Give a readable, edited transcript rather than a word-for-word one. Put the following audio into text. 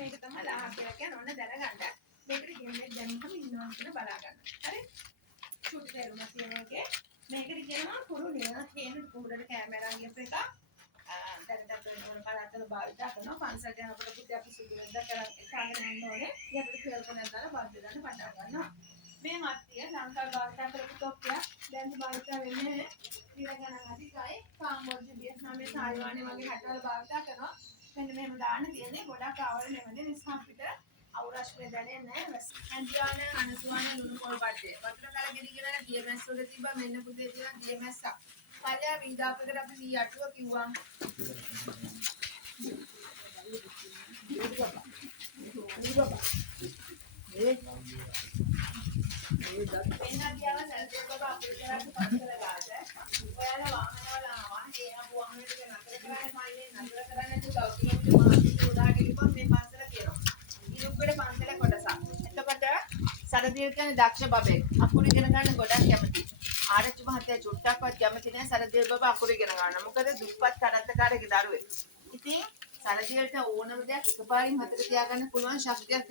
මේක තමයි ලාහ කියලා කියන්නේ. ඔන්න දැනගන්න. මේකට කියන්නේ දැනුම ඉන්නවා කියන බලා ගන්න. හරි? චුටි දෙරුණා කියන එකේ මේකට කියනවා කුරුණිය. කියන කුරුඩට කැමරා ගියප එක දැන් වෙනකොට බලන්න භාවිත කරනවා. පන්සලට යනකොට පුතේ අපි සුදුරෙන්ද කරගෙන යන්න ඕනේ. ඊට කෙල්පොනක් දාලා බද්ද දාන්න පටන් ගන්නවා. මේ මත්ය ලංකාවේ භාවිත කරපු තොප්පිය දැන් භාවිත වෙන්නේ ඊළඟ අධිකයි කාම්බෝජ වියට්නාමයේ තායිවානයේ වගේ රටවල් භාවිත කරනවා. මෙන්න මෙහෙම දාන්න තියෙන්නේ ගොඩක් ආවල් නෙමෙයි නිසා අපිට අවුරශ්මය දැනෙන්නේ නැහැ. අන්තිවාන අනසුවාන ලුණු පොල් බඩේ. වතුර කලගෙන ඉගෙන දියමැස් වල තිබ්බා මෙන්න පුතේ තියෙන දියමැස්ස. කල්යා විඳාපකට අපි 180 කිව්වා. සරදීල් කියන්නේ දක්ෂ බබෙක්. අකුරු ඉගෙන ගන්න ගොඩක් කැමතියි. ආරච්චි මහත්තයා චුට්ටක්වත් කැමති නැහැ සරදීල් බබා අකුරු ඉගෙන ගන්න. මොකද දුප්පත් කරත්තකාරගේ දරුවෙක්. ඉතින් සරදීල්ට ඕනම දෙයක් එකපාරින් මතක තියාගන්න පුළුවන් ශක්තියක්